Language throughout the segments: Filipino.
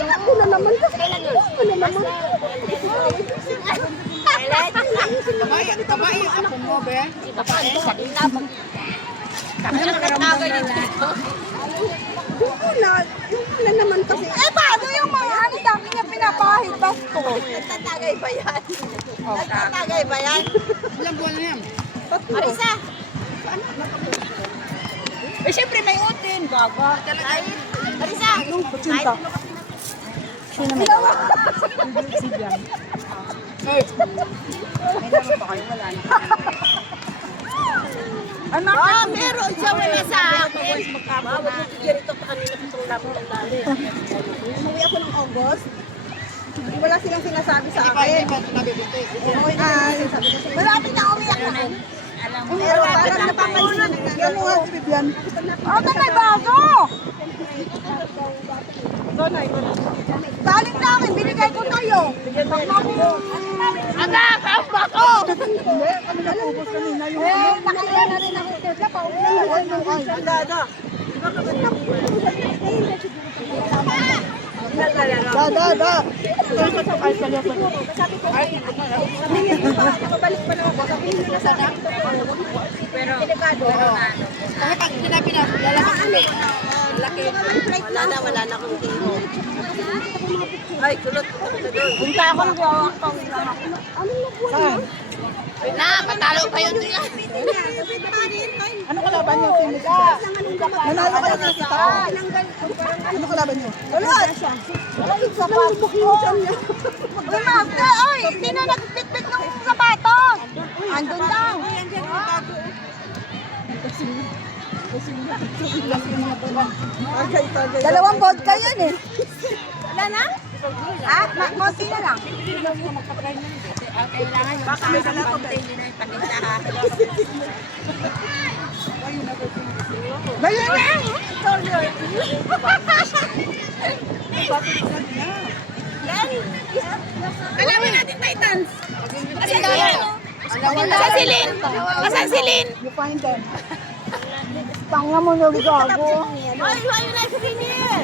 Ako na naman kasi. Ako na naman. Kamay, ako mo, be. Yung na naman kasi. Eh, paano yung mga ano dami niya pinapahid? Basto. Nagtatagay ba yan? Nagtatagay ba yan? Ilang buwan na yan? Marisa! Eh, syempre may utin. Gaga. Marisa! Cinta. Sino may gawa? Si Jan. May naman pa kayo, wala na. Ano? Oh, meron siya wala sa akin. Wala mo ito pa kanina itong lapit ng dali. Umuwi ako ng August. Wala silang sinasabi sa akin. Umuwi na. Malapit na umiyak ako. Pero parang napapansin. Yan nga si Bibian. Ito may bago! Galing namin, binigay ko tayo. Anak, ang bako! Hindi, kami nalubos kanina. Eh, nakaya na rin ako. Kaya pauwi na. Da. Nakabalik pa naman. Sabihin nila sa doctor. Pero, delikado. Kasi pag sinabi na, lalaki ulit. Laki. Wala na akong hero. Ay, kulot. Punta ako ng gawak pang Na, patalo pa yun nila. Ano kalaban niyo? Nanalo kayo sa kita. Ano kalaban niyo? Wala. Wala yung sapatos ko. Uy, Magda, oy, hindi na nagpitpit ng sapatos. Andun lang. Dalawang vodka yan eh. Wala na? Ah, konti na lang. Baka may dala ko hindi na ipatindahan. Bayan na! Alamin natin, Titans. Asan si Lin? Asan si Lin? You find them. Tanga mo na gago. Ay, ayun na si Lin.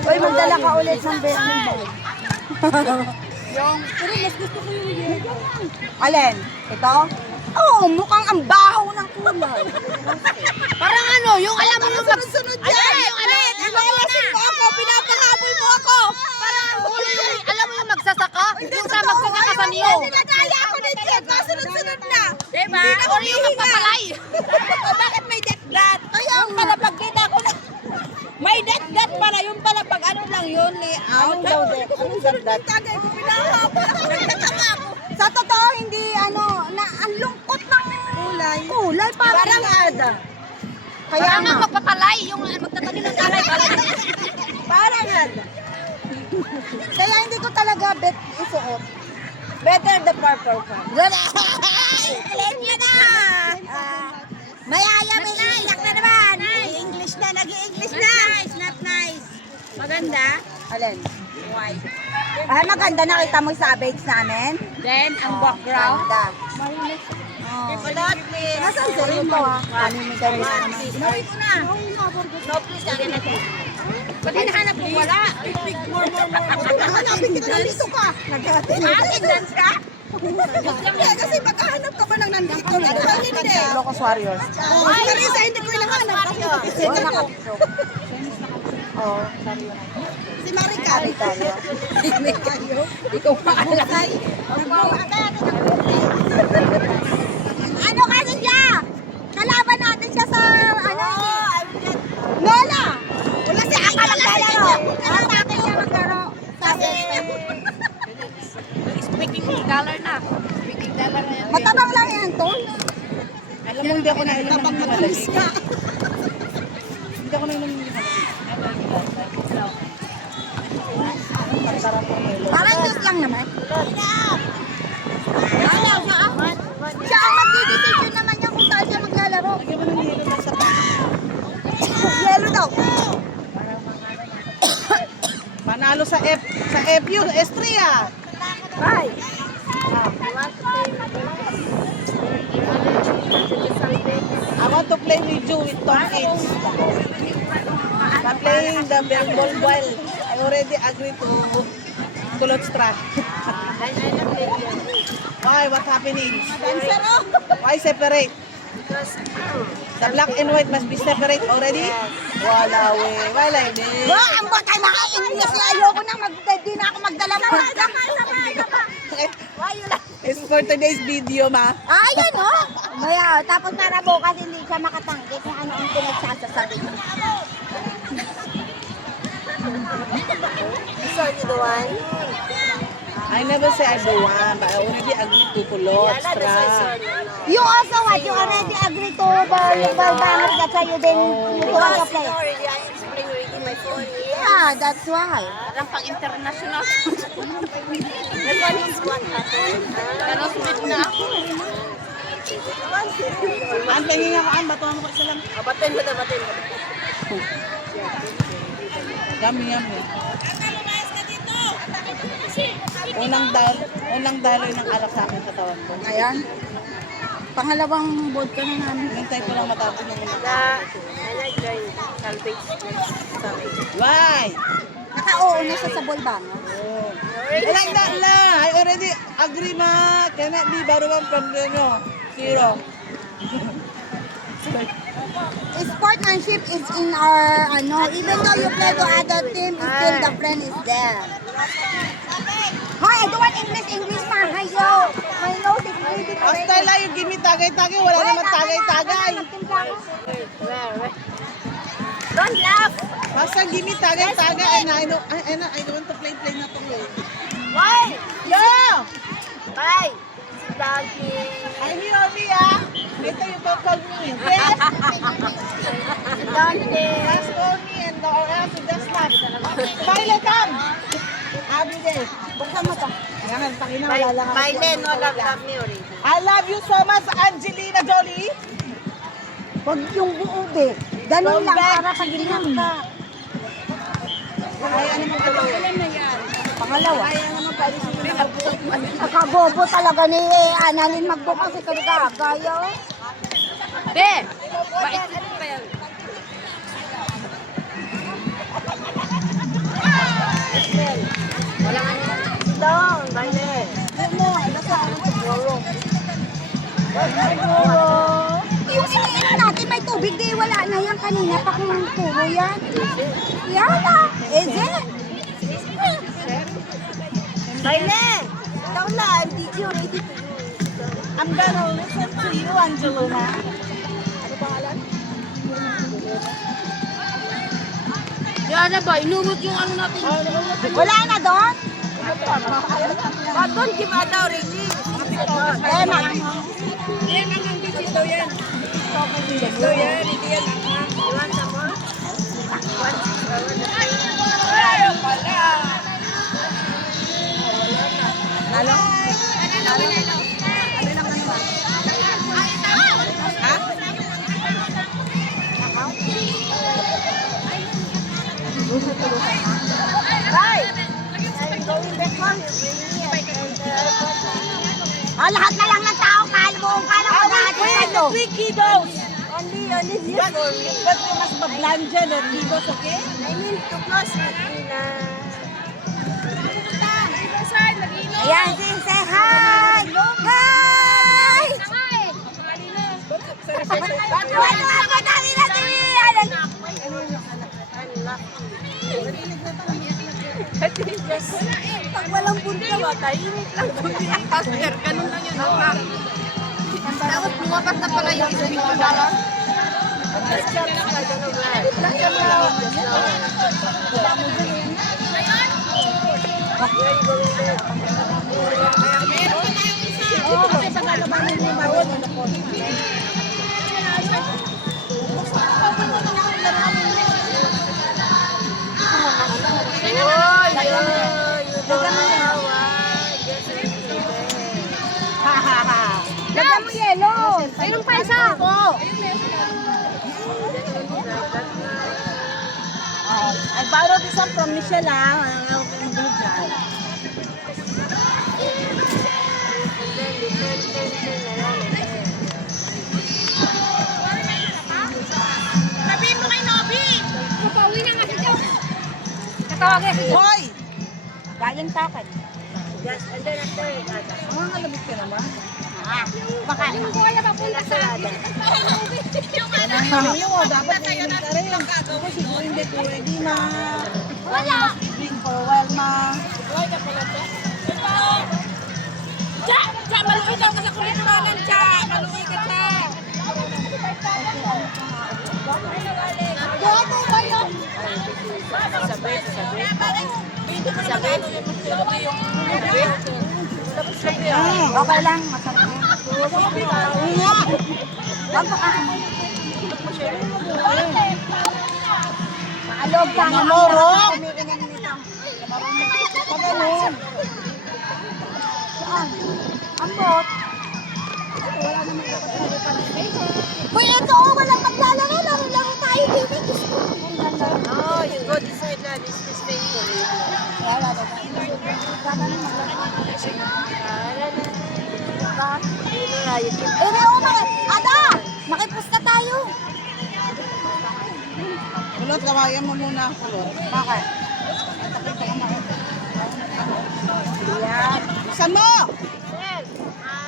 Uy, magdala ka ulit ng baseball ball. Alin? Ito? Oo, mukhang ang baho ng kulay. Parang ano, yung alam mo yung magsunod yan. Yung ano, Inawasin mo ako, pinapahabol mo ako. parang yung, alam mo yung magsasaka, yung sa magsasaka sa niyo. Ninagaya ako ni Jet, masunod-sunod na. Diba? O yung magpapalay. Bakit may dat-dat? Kaya pala pagkita ko na. May dat-dat pala, yung pala pag ano lang yun, anong daw dat? Anong dat-dat? Tagay ko, pinahaba. Nagtatama ako. Sa totoo, hindi na ang lungkot ng kulay. Parang ada. Kaya Parang nga. nga magpapalay, yung magtatanim ng alay. Parang ada. Kaya hindi ko talaga bet isuot. Better the purple one. Clean nyo na! Mayaya, may iyak na naman. English na, nag-i-English na. Not nice. Maganda. Alin? White. Ay, maganda. Nakita mo sa babes namin? Then, ang background. Ganda. Nasaan si Rinto ha? Ano mo tayo naman? Inuwi ko na. No, please, kagyan natin. Ba't hinahanap mo? Wala. Hanapin kita nandito ka. Attendance ka? Kaya kasi magkahanap ka ba nang nandito? Ano ba hindi? Locos Warriors. Ay, Carissa, hindi ko hinahanap. Kasi ako. Oo. Si Marica. Ikaw pa alam. Ano kasi siya? Kalaban natin siya sa Lola! Wala si Aka maglalaro. Atake niya maglaro. Kasi Speaking dollar na. Speaking dollar na yan. matabang lang yan, Tol. Alam mo, hindi ako nainom ng Matamis ka. Hindi ako nainom ng Parang Diyos lang naman. Siya ang mag-decision naman niya kung saan siya maglalaro. Yelo daw. Panalo sa FU, Estria. Ay. I want to play with you with Tom H. playing the ball while I already agree to kulot strap. Why? What happening? Dancer, oh. Why separate? The black and white must be separate already? Wala we. Why like this? Ba, ang bata na English na ayoko na di na ako magdala pa. It's for today's video, ma. Ayan, oh. Maya, tapos para bukas hindi siya makatanggi kung ano ang pinagsasasabi niya. Sorry, the one. I never say I'm the one, but I already agreed to kulot strap. You also what? You already agree to the banner that's why you didn't you want to play. Already, I explained already my phone. Yeah, that's why. Parang pang international. My phone is one button. Pero sumit na ako. Ang tingin ako, ang bato mo ko sila. Batin mo na, batin mo. Yummy, yummy. Unang daloy ng alak sa akin katawan ko. Ayan. Pangalawang vodka na namin. Hintay ko lang matapos ng unang. I like join salvage. Why? Naka-oo na siya sa bolbang. I like that lang. I already agree, ma. Cannot be baru bang problema. Zero. Sportsmanship is in our, even though you play to other team, still the friend is there. Hoy, I don't want English, ma. Hayo. My nose is bleeding already. Hasta lang yung gimme tagay-tagay. Wala naman tagay-tagay. Don't laugh. Basta gimme tagay-tagay. And I don't want to play na to. Why? Yo! Bye. Doggy. I'm here only, ah. Later you don't call me. Okay? Doggy. Just call me and or else you just laugh. Violet, come! Happy day. Buksan mo to. Yan, pakina, wala lang ako. Bye, Len. No, love me already. I love you so much, Angelina Jolie. Huwag yung buo, be. Ganun lang, back. para pag inyak ka. Ay, ano mo ito? Pangalawa. Ay, ano mo pwede siya Nakabobo talaga ni Annalyn magbukas si Kalagaya. Be! Bait pa yan. Wala ka nila. Down, Violet. Yung iniinom natin may tubig, di wala na yan kanina pa kung puro yan. Yata, is it? Violet! Ikaw na, I'm DJ already to you. I'm gonna listen to you, Angelina. Ano pangalan? Yan na ba? Inurot yung ano natin. Wala na doon? Baton, give out already. Eh, ma. Yan ang hanggang dito yan. Dito yan, hindi yan ang iwan sa mo. Ayaw pala. Nalo? Lahat na lang ng tao, buong kala ko lahat ito. 3 kilos. Only this But, for me. but you must mablan dyan, no? Kilos, okay? I mean, to close Martina. Ayan, say hi! Hi! Ano ako dami na Pag walang punta, tahimik lang tumingin. Pastor, ganun lang yun. Tapos lumapas na pala yung isa yung pala. Lagyan mo yellow. Ayun pa isa. I borrowed this one from Michelle, ah. Ang blue dyan. Sabihin mo kay Nobby. Kapauwi na nga si tawagin. Hoy! Galing sa akin. Mga kalabit ka naman. Baka. Hindi ko alam papunta sa akin. Yung dapat naiinig ka rin. Ako siguro hindi po ready na. Wala. Sleeping for a while, ma. Cha! Cha! Maluwi daw ka sa kuliturangan, Cha! Maluwi ka, Cha! Gago ba yun? Sabi. Okay lang, masarap. Maalog ka nga. Mamorok! Kumikinig nito. Pag ano? Saan? Ang bot. Uy, ito, walang maglalaro. Laro-laro tayo dito. Diyos ko. Oh, you go this side na. This is the Ada! Makipusta tayo. Kulot, kawayan mo muna ang kulot. Bakit? Saan mo?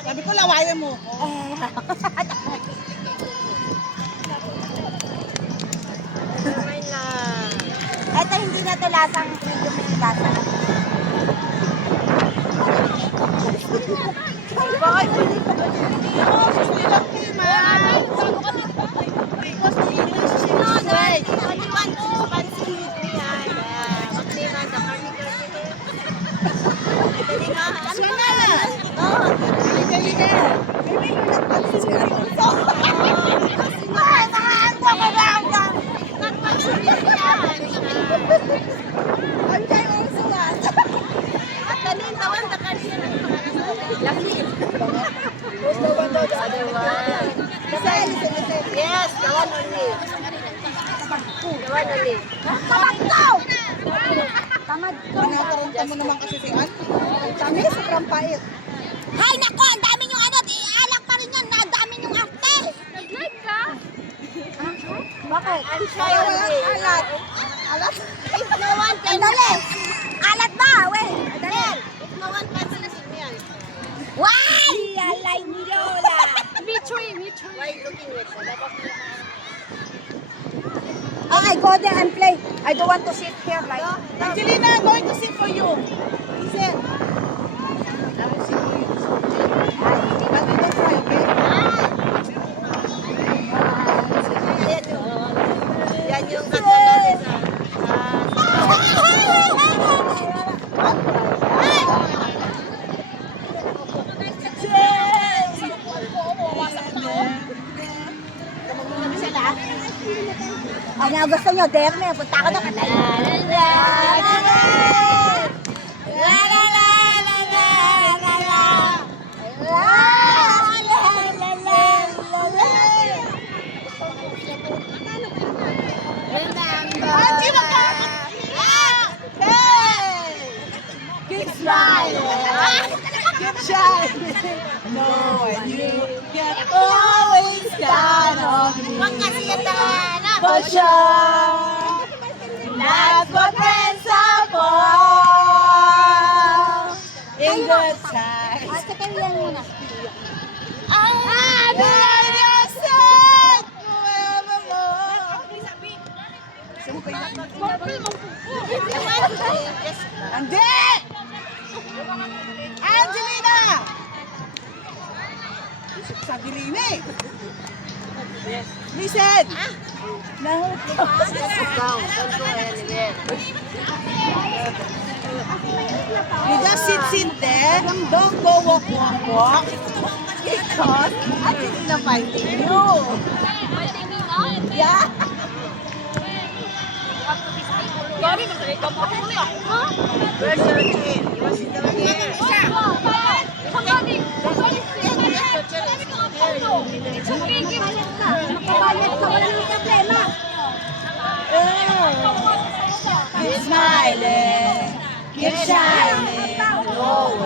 Sabi ko, lawayan mo. Ito hindi na ito lasang medyo may lasa. Bakit hindi ka ba? Oh, susilang kima. Yes, the one only. The one only. Tamad ko! Tamad ko. Pinakarunta mo naman kasi si Ann. Kami, sobrang pait. Hay nako, ang dami yung ano, alak pa rin yan, ang dami yung arte. Nag-live ka? Bakit? I'm shy only. Alat. Alat. If no one can... Andali! Alat ba? Wait, andali. If no one can see me, Why? Alay ni Lola. me too. Why looking at me? Oh, I go there and play. I don't want to sit here like... Angelina, I'm going to sit for you. He said. But we don't try, okay? Yan yung kasunod sa... Ano gusto nyo? Derne, punta ako na katay. Keep smiling. Keep shining. No, and you can always count on me. Huwag kasi yung tahanan. For sure. That's what friends are for. In good times. Ate, kayo lang muna. I'll be on your side forevermore. Ande! Angelina! Sa Angelina eh. Listen! No. You just sit there. Don't go walk. Because Angelina fighting you. Yeah. Where's your chair? You want to sit down here? Makabayad ka, wala nang problema. Keep smiling. Keep shining. Oh,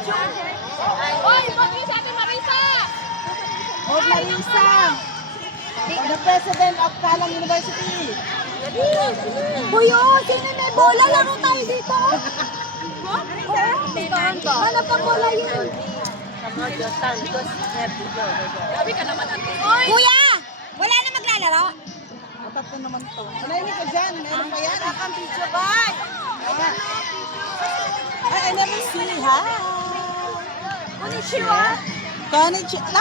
Hoy, bakit sa atin Marisa? Oh, Marisa. Oh, the president of Kalang University. Buyo, sino may bola? Laro tayo dito. Hanap ang bola yun. Kuya, wala na maglalaro. Atat na naman to. Alayin ka dyan. Meron pa yan. Ang video ba? I never see. Hi. Konnichiwa. Konnichiwa.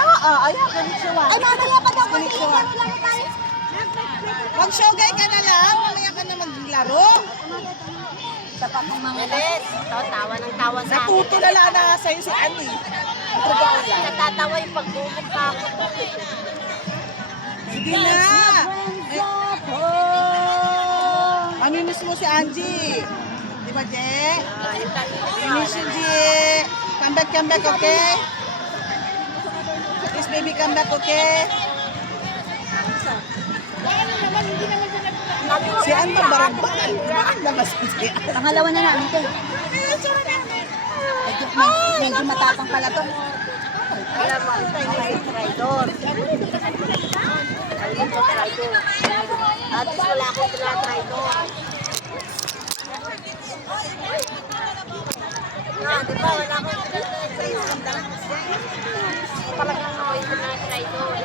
Konnichiwa. Ay, mamaya pa daw kasi Konnichiwa. laro tayo. Mag-showgay ka na lang. Mamaya ka na maglaro. Sa pakong mga les. Tawa ng tawa sa akin. Natutulala na sa'yo si Annie. Natatawa yung pagbubog pa ako. Sige na. Mamimiss mo si Angie. Di ba, Je? Miss you, Je. Come back, okay? Please, baby, come back, okay? Si Ann magbaragbagan. Bakit labas ko si Ann? Pangalawa na namin ito. Medyo matapang pala to. Alam mo, ito yung traidor. At wala akong traidor. Di ba wala akong traidor? Talagang ako'y traidor.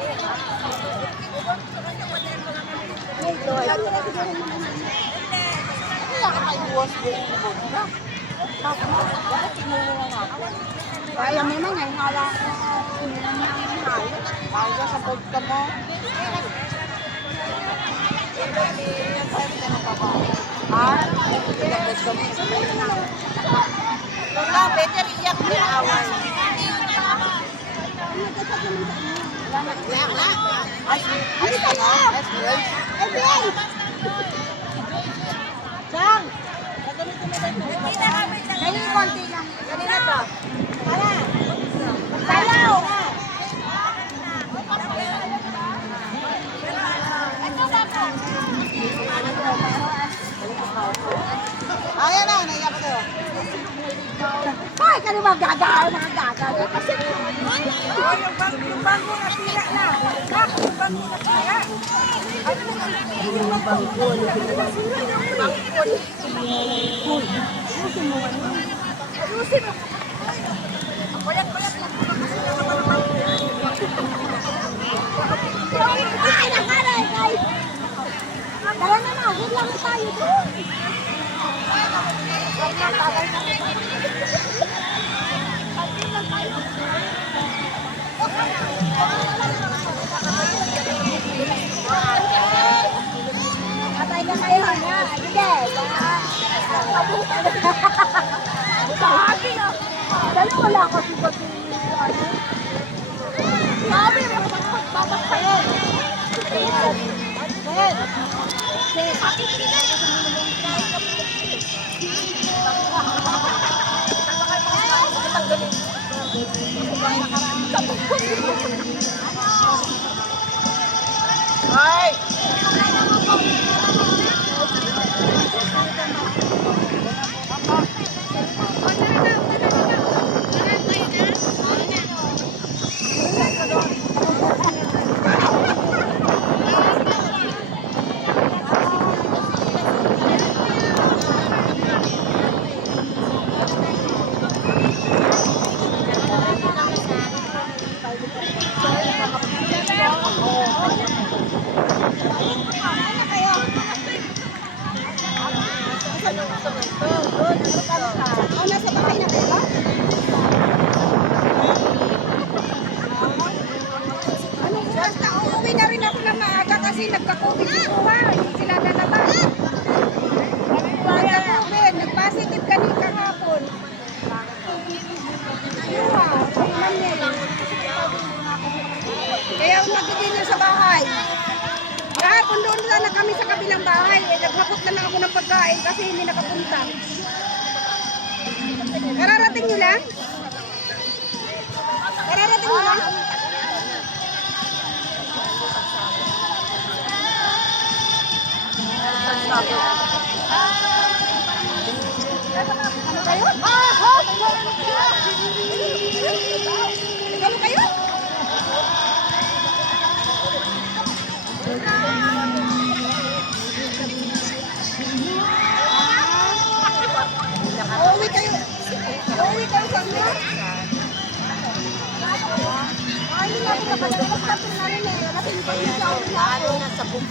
Kaya mo naman ngayon, hala ko. Kaya sa vodka mo. Ha? Wala, better iyak mo yung away. Ay, ano? Ay, Ben! Chang! Kaya yung konti lang. Kanina to. Tara! Salaw! Ayan na, naiyak ko. Ay, ka naman gagawa, mga gagawa. Kasi, yung bangko na tira na. Yung bangko na tira. Tara na na, huwag lang tayo doon. Patay na kayo na. Sige. Sabi na. Dali wala ko si Pati. Sabi na. Papagpayin. Ay! Nasa bahay na kayo? Basta uuwi na rin ako ng maaga kasi nagka-COVID dito ha. Hindi sila nalabas. Nagka-COVID. Nag-positive kami kahapon. Kaya nagiging na sa bahay. Kahapon doon na kami sa kabilang bahay. Naghakot na lang ako ng pagkain kasi hindi nakapunta. Kararating nyo lang? Kararating nyo lang? Ano kayo? Ano na sa bum.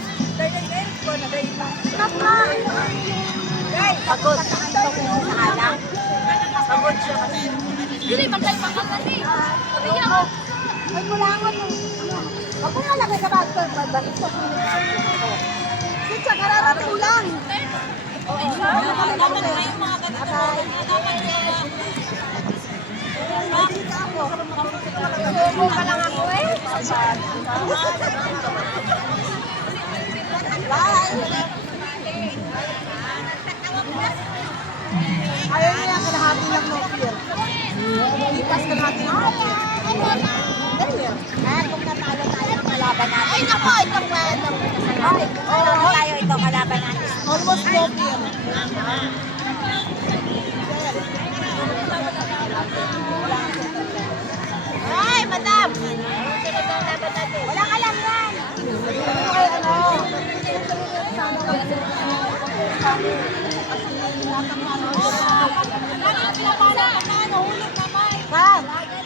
Pagod. Pagod siya kasi. Dili, magkay pangkagani. Kaya mo. Ay, mulangon mo. Huwag mo nga lagay ka ba? Bakit ko? Sitsa, kararating lang. Sumo ka lang ako eh. Ayaw niya, kalahati lang no fear. Lipas kalahati lang no fear. Kung natalo tayo ng kalaban natin. Ay, naku, itong natalo tayo itong kalaban natin. Almost no fear. Ay, madam! Wala ka lang yan.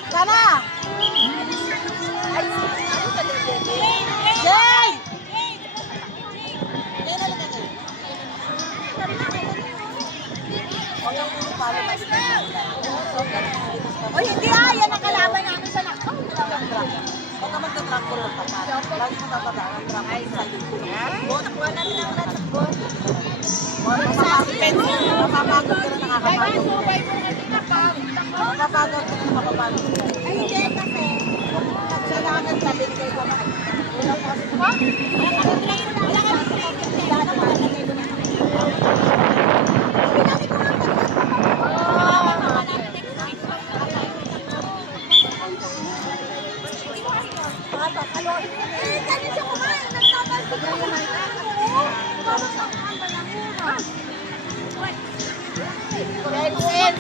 Sana! Jay! O hindi yan ang kalaban namin sa nakon. Huwag ka magtatrapo ng papat. Lagi mo tatatang ang trapo sa likod. Nakuha namin ang ratakon. Mapapagod ka na nakakapagod. Mapapagod ka na nakakapagod. Ay, hindi kasi. Sa lahat ng tabi kayo ko na.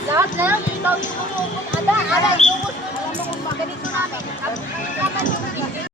Lahat na lang, ikaw yung umukot. Ada, yung ganito namin. Ang